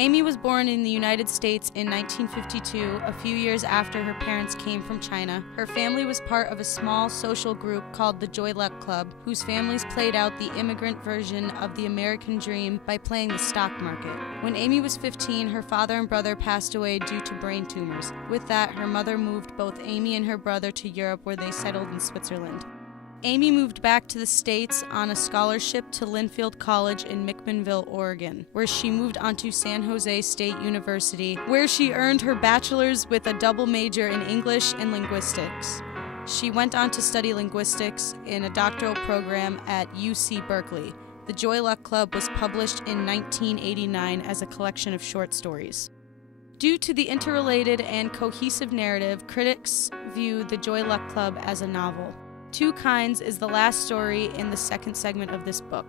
Amy was born in the United States in 1952, a few years after her parents came from China. Her family was part of a small social group called the Joy Luck Club, whose families played out the immigrant version of the American dream by playing the stock market. When Amy was 15, her father and brother passed away due to brain tumors. With that, her mother moved both Amy and her brother to Europe, where they settled in Switzerland. Amy moved back to the States on a scholarship to Linfield College in McMinnville, Oregon, where she moved on to San Jose State University, where she earned her bachelor's with a double major in English and linguistics. She went on to study linguistics in a doctoral program at UC Berkeley. The Joy Luck Club was published in 1989 as a collection of short stories. Due to the interrelated and cohesive narrative, critics view the Joy Luck Club as a novel. Two Kinds is the last story in the second segment of this book.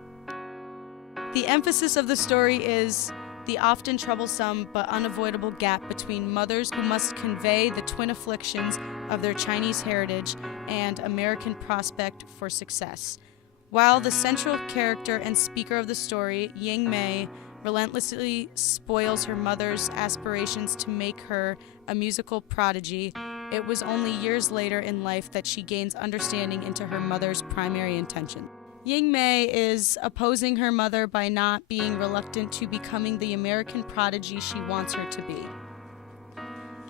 The emphasis of the story is the often troublesome but unavoidable gap between mothers who must convey the twin afflictions of their Chinese heritage and American prospect for success. While the central character and speaker of the story, Ying Mei, relentlessly spoils her mother's aspirations to make her a musical prodigy, it was only years later in life that she gains understanding into her mother's primary intention. Ying Mei is opposing her mother by not being reluctant to becoming the American prodigy she wants her to be.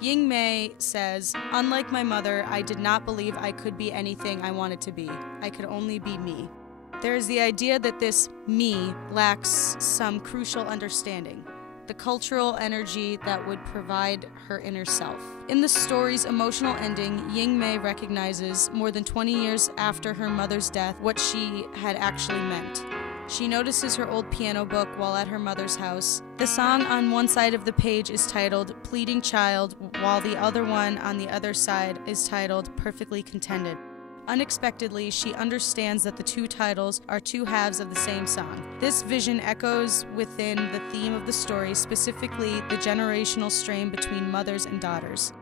Ying Mei says, "Unlike my mother, I did not believe I could be anything I wanted to be. I could only be me." There is the idea that this me lacks some crucial understanding, the cultural energy that would provide her inner self. In the story's emotional ending, Ying Mei recognizes, more than 20 years after her mother's death, what she had actually meant. She notices her old piano book while at her mother's house. The song on one side of the page is titled Pleading Child, while the other one on the other side is titled Perfectly Contented. Unexpectedly, she understands that the two titles are two halves of the same song. This vision echoes within the theme of the story, specifically the generational strain between mothers and daughters.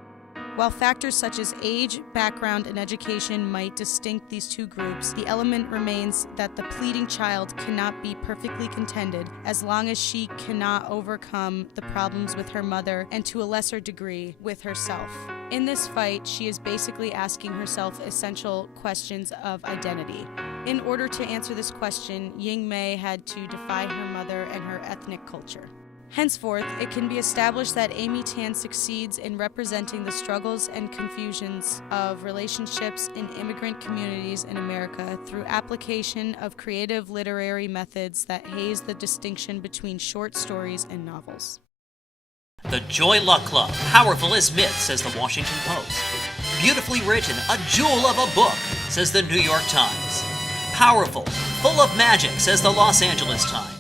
While factors such as age, background, and education might distinct these two groups, the element remains that the pleading child cannot be perfectly contented as long as she cannot overcome the problems with her mother and, to a lesser degree, with herself. In this fight, she is basically asking herself essential questions of identity. In order to answer this question, Ying Mei had to defy her mother and her ethnic culture. Henceforth, it can be established that Amy Tan succeeds in representing the struggles and confusions of relationships in immigrant communities in America through application of creative literary methods that haze the distinction between short stories and novels. The Joy Luck Club, powerful as myth, says the Washington Post. Beautifully written, a jewel of a book, says the New York Times. Powerful, full of magic, says the Los Angeles Times.